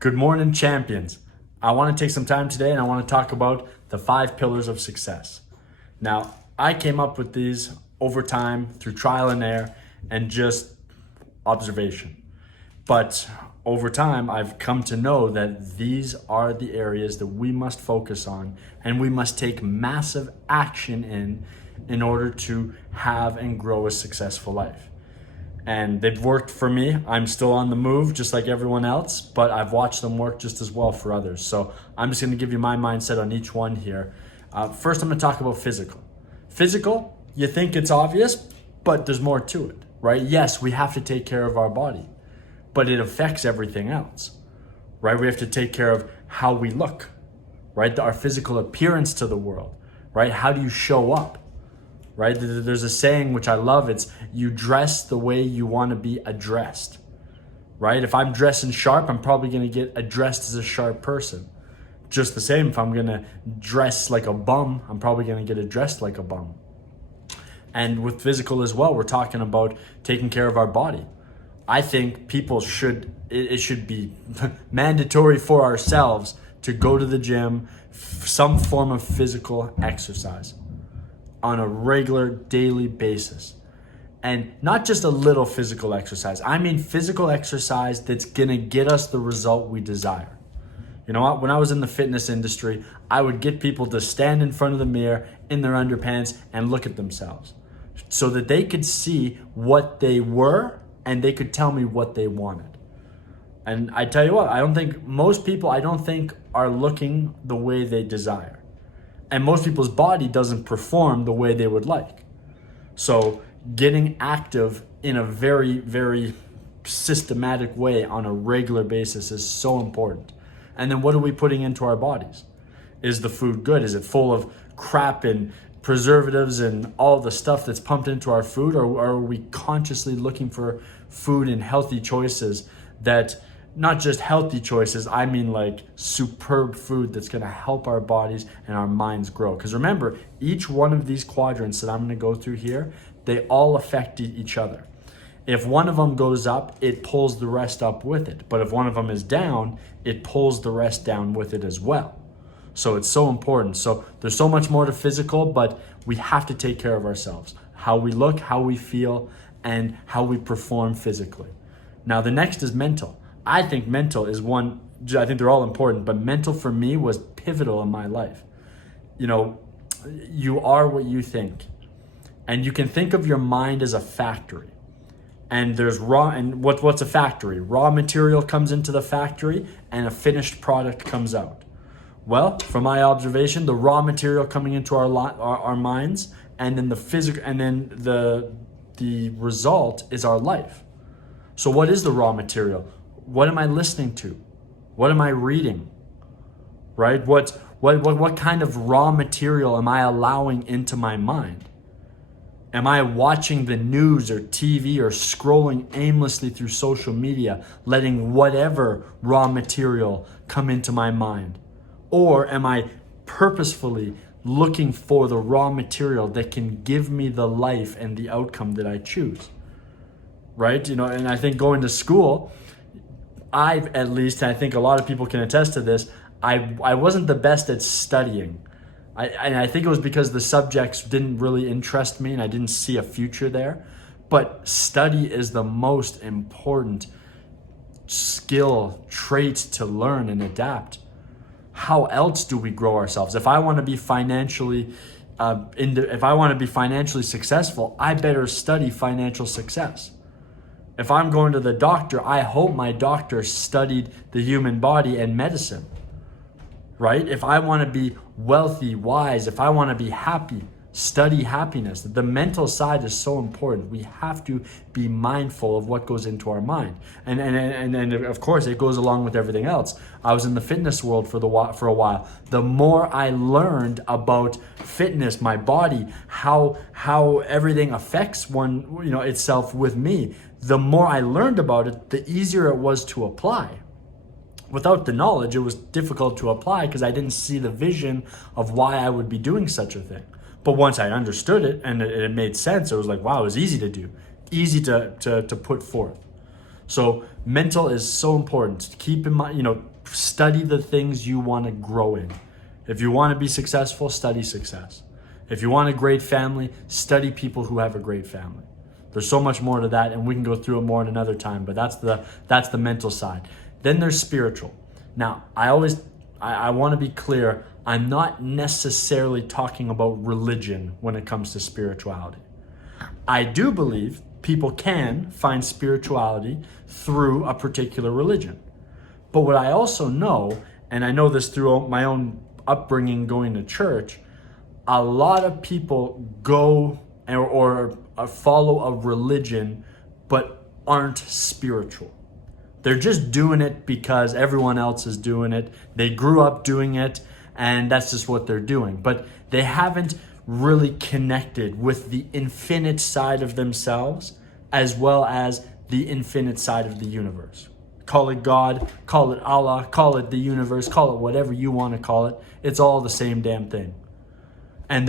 Good morning, champions. I want to take some time today and I want to talk about the 5 pillars of success. Now, I came up with these over time through trial and error and just observation. But over time, I've come to know that these are the areas that we must focus on and we must take massive action in order to have and grow a successful life. And they've worked for me. I'm still on the move just like everyone else, but I've watched them work just as well for others. So I'm just gonna give you my mindset on each one here. First, I'm gonna talk about physical. Physical, you think it's obvious, but there's more to it, right? Yes, we have to take care of our body, but it affects everything else, right? We have to take care of how we look, right? Our physical appearance to the world, right? How do you show up? Right? There's a saying which I love. It's you dress the way you want to be addressed, right? If I'm dressing sharp, I'm probably going to get addressed as a sharp person. Just the same, if I'm going to dress like a bum, I'm probably going to get addressed like a bum. And with physical as well, we're talking about taking care of our body. I think people it should be mandatory for ourselves to go to the gym, some form of physical exercise on a regular daily basis. And not just a little physical exercise. I mean physical exercise that's gonna get us the result we desire. You know what? When I was in the fitness industry, I would get people to stand in front of the mirror in their underpants and look at themselves so that they could see what they were and they could tell me what they wanted. And I tell you what, most people are looking the way they desire. And most people's body doesn't perform the way they would like. So getting active in a very, very systematic way on a regular basis is so important. And then what are we putting into our bodies? Is the food good? Is it full of crap and preservatives and all the stuff that's pumped into our food? Or are we consciously looking for food and healthy choices that, not just healthy choices, I mean like superb food that's gonna help our bodies and our minds grow. Because remember, each one of these quadrants that I'm gonna go through here, they all affect each other. If one of them goes up, it pulls the rest up with it. But if one of them is down, it pulls the rest down with it as well. So it's so important. So there's so much more to physical, but we have to take care of ourselves. How we look, how we feel, and how we perform physically. Now the next is mental. I think mental is one, I think they're all important, but mental for me was pivotal in my life. You know, you are what you think. And you can think of your mind as a factory. And what's a factory? Raw material comes into the factory and a finished product comes out. Well, from my observation, the raw material coming into our minds, and then the result is our life. So what is the raw material? What am I listening to? What am I reading? Right? What kind of raw material am I allowing into my mind? Am I watching the news or TV or scrolling aimlessly through social media, letting whatever raw material come into my mind? Or am I purposefully looking for the raw material that can give me the life and the outcome that I choose? Right? You know, and I think going to school, I think a lot of people can attest to this, I wasn't the best at studying. I think it was because the subjects didn't really interest me and I didn't see a future there. But study is the most important skill, trait to learn and adapt. How else do we grow ourselves? If I want to be financially successful, I better study financial success. If I'm going to the doctor, I hope my doctor studied the human body and medicine, right? If I want to be wealthy, wise, if I want to be happy, study happiness. The mental side is so important. We have to be mindful of what goes into our mind. And of course, it goes along with everything else. I was in the fitness world for a while. The more I learned about fitness, my body, how everything affects itself with me, the more I learned about it, the easier it was to apply. Without the knowledge, it was difficult to apply because I didn't see the vision of why I would be doing such a thing. But once I understood it and it made sense, it was like, wow, it was easy to do, easy to put forth. So mental is so important. Keep in mind, study the things you want to grow in. If you want to be successful, study success. If you want a great family, study people who have a great family. There's so much more to that, and we can go through it more at another time, but that's the mental side. Then there's spiritual. Now, I want to be clear, I'm not necessarily talking about religion when it comes to spirituality. I do believe people can find spirituality through a particular religion. But what I also know, and I know this through my own upbringing going to church, a lot of people go or follow a religion but aren't spiritual. They're just doing it because everyone else is doing it. They grew up doing it, and that's just what they're doing. But they haven't really connected with the infinite side of themselves as well as the infinite side of the universe. Call it God, call it Allah, call it the universe, call it whatever you want to call it. It's all the same damn thing. And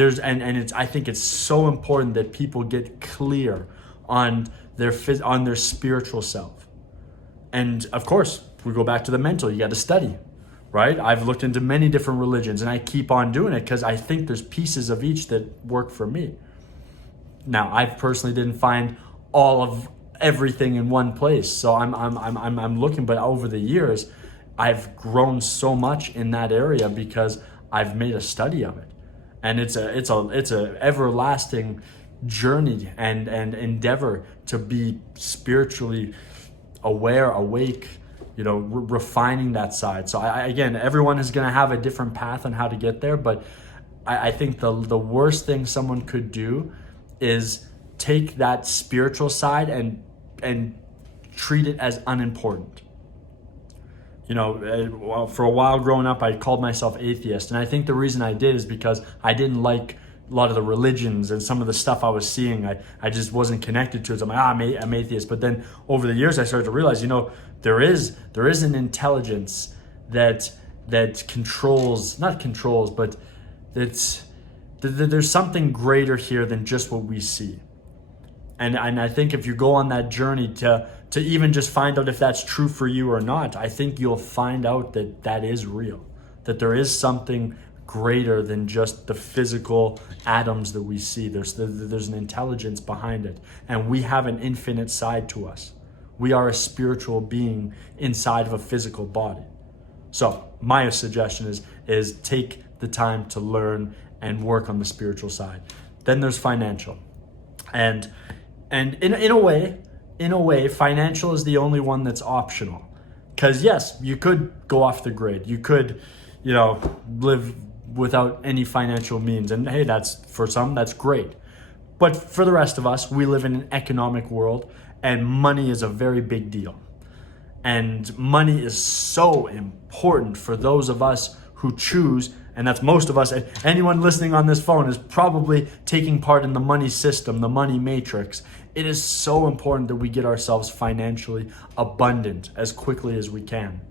I think it's so important that people get clear on their spiritual self. And of course, we go back to the mental. You got to study, right? I've looked into many different religions, and I keep on doing it because I think there's pieces of each that work for me. Now, I personally didn't find all of everything in one place, so I'm looking. But over the years, I've grown so much in that area because I've made a study of it, and it's a everlasting journey and endeavor to be spiritually aware, awake, refining that side. So again, everyone is going to have a different path on how to get there, but I think the worst thing someone could do is take that spiritual side and treat it as unimportant. For a while growing up, I called myself atheist, and I think the reason I did is because I didn't like a lot of the religions and some of the stuff I was seeing. I just wasn't connected to it. So I'm like, I'm atheist. But then over the years, I started to realize, there is an intelligence that controls, not controls, but there's something greater here than just what we see. And I think if you go on that journey to even just find out if that's true for you or not, I think you'll find out that is real, that there is something greater than just the physical atoms that we see. There's an intelligence behind it, and we have an infinite side to us. We are a spiritual being inside of a physical body. So my suggestion is take the time to learn and work on the spiritual side. Then there's financial, and in a way, financial is the only one that's optional. Because yes, you could go off the grid. You could, live without any financial means. And hey, for some, that's great. But for the rest of us, we live in an economic world, and money is a very big deal. And money is so important for those of us who choose, and that's most of us. Anyone listening on this phone is probably taking part in the money system, the money matrix. It is so important that we get ourselves financially abundant as quickly as we can.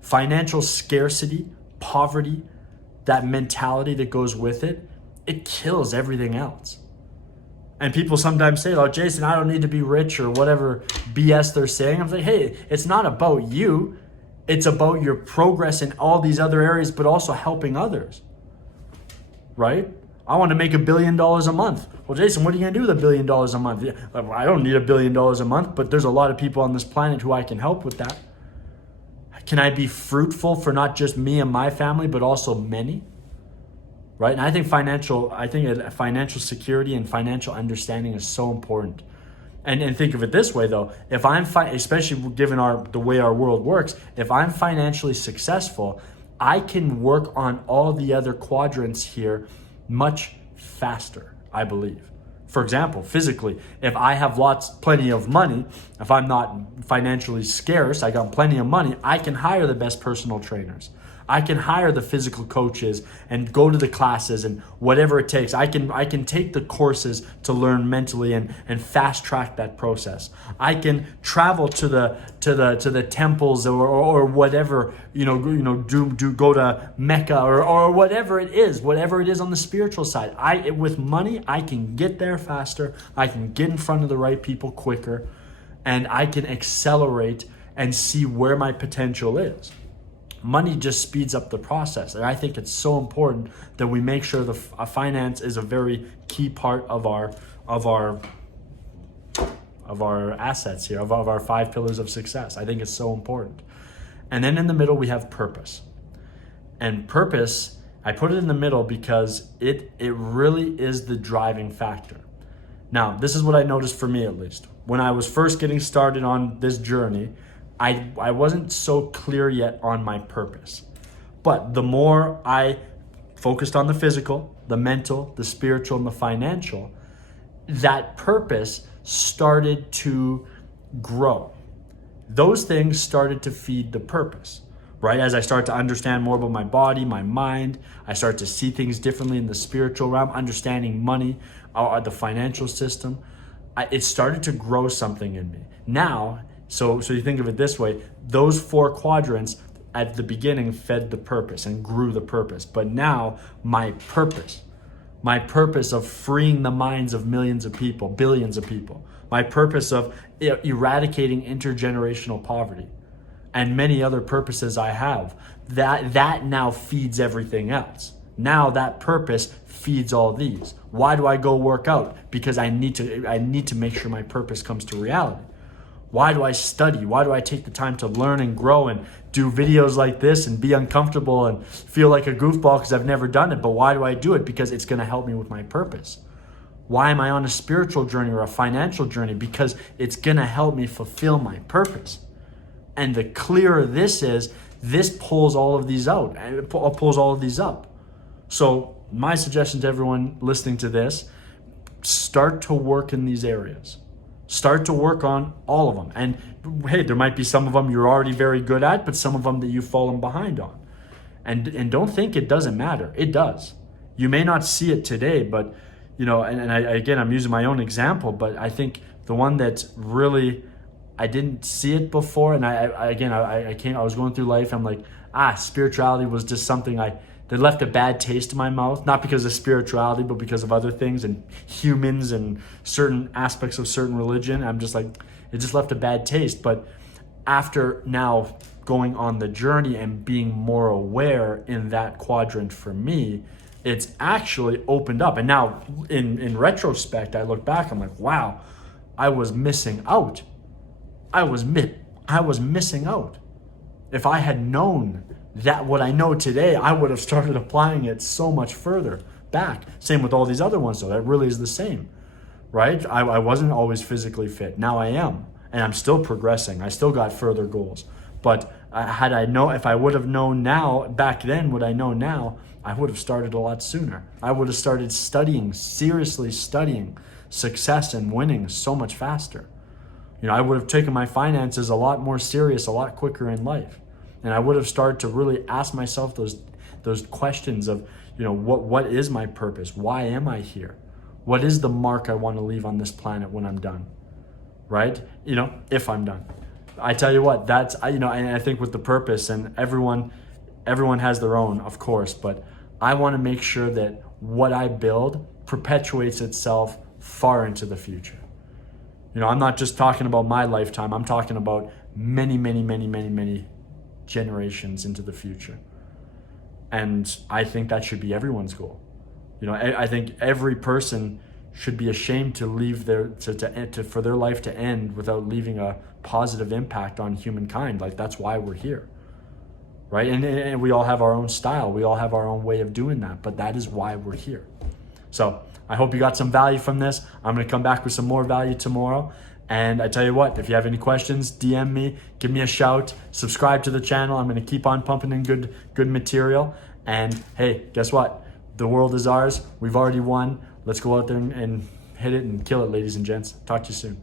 Financial scarcity, poverty, that mentality that goes with it, it kills everything else. And people sometimes say, Jason, I don't need to be rich or whatever BS they're saying. I'm like, hey, it's not about you. It's about your progress in all these other areas, but also helping others, right? I want to make $1 billion a month. Well, Jason, what are you going to do with $1 billion a month? I don't need $1 billion a month, but there's a lot of people on this planet who I can help with that. Can I be fruitful for not just me and my family, but also many? Right? And I think financial security and financial understanding is so important. And think of it this way though, if I'm especially given the way our world works, if I'm financially successful, I can work on all the other quadrants here much faster, I believe. For example, physically, if I have plenty of money, if I'm not financially scarce, I got plenty of money, I can hire the best personal trainers. I can hire the physical coaches and go to the classes and whatever it takes. I can take the courses to learn mentally and fast track that process. I can travel to the temples or whatever, go to Mecca or whatever it is on the spiritual side. With money, I can get there faster. I can get in front of the right people quicker. and I can accelerate and see where my potential is. Money just speeds up the process, and I think it's so important that we make sure the finance is a very key part of our assets here, of our 5 pillars of success. I think it's so important. And then in the middle we have purpose. And purpose, I put it in the middle because it really is the driving factor. Now, this is what I noticed for me, at least. When I was first getting started on this journey, I wasn't so clear yet on my purpose. But the more I focused on the physical, the mental, the spiritual, and the financial, that purpose started to grow. Those things started to feed the purpose, right? As I start to understand more about my body, my mind, I start to see things differently in the spiritual realm, understanding money, the financial system. It started to grow something in me. Now, so you think of it this way, those 4 quadrants at the beginning fed the purpose and grew the purpose. But now my purpose of freeing the minds of millions of people, billions of people, my purpose of eradicating intergenerational poverty, and many other purposes I have, that now feeds everything else. Now that purpose feeds all these. Why do I go work out? Because I need to make sure my purpose comes to reality. Why do I study? Why do I take the time to learn and grow and do videos like this and be uncomfortable and feel like a goofball because I've never done it? But why do I do it? Because it's going to help me with my purpose. Why am I on a spiritual journey or a financial journey? Because it's going to help me fulfill my purpose. And the clearer this is, this pulls all of these out and it pulls all of these up. So my suggestion to everyone listening to this, start to work in these areas. Start to work on all of them. And hey, there might be some of them you're already very good at, but some of them that you've fallen behind on. And don't think it doesn't matter. It does. You may not see it today, but I'm using my own example, but I think the one that really, I didn't see it before, and I was going through life, I'm like, spirituality was just something that left a bad taste in my mouth, not because of spirituality, but because of other things and humans and certain aspects of certain religion. I'm just like, it just left a bad taste. But after now going on the journey and being more aware in that quadrant for me, it's actually opened up. And now in retrospect, I look back, I'm like, wow, I was missing out. I was missing out. If I had known that what I know today, I would have started applying it so much further back. Same with all these other ones though, that really is the same, right? I wasn't always physically fit. Now I am, and I'm still progressing. I still got further goals. But if I would have known now, back then, what I know now, I would have started a lot sooner. I would have started seriously studying success and winning so much faster. I would have taken my finances a lot more serious, a lot quicker in life. And I would have started to really ask myself those questions of, what is my purpose? Why am I here? What is the mark I want to leave on this planet when I'm done? Right? If I'm done. I tell you what, and I think with the purpose, and everyone has their own, of course, but I want to make sure that what I build perpetuates itself far into the future. I'm not just talking about my lifetime. I'm talking about many, many, many, many, many generations into the future. And I think that should be everyone's goal. I think every person should be ashamed to leave for their life to end without leaving a positive impact on humankind. Like, that's why we're here, right? And we all have our own style. We all have our own way of doing that, but that is why we're here. So I hope you got some value from this. I'm going to come back with some more value tomorrow. And I tell you what, if you have any questions, DM me, give me a shout, subscribe to the channel. I'm going to keep on pumping in good material. And hey, guess what? The world is ours. We've already won. Let's go out there and hit it and kill it, ladies and gents. Talk to you soon.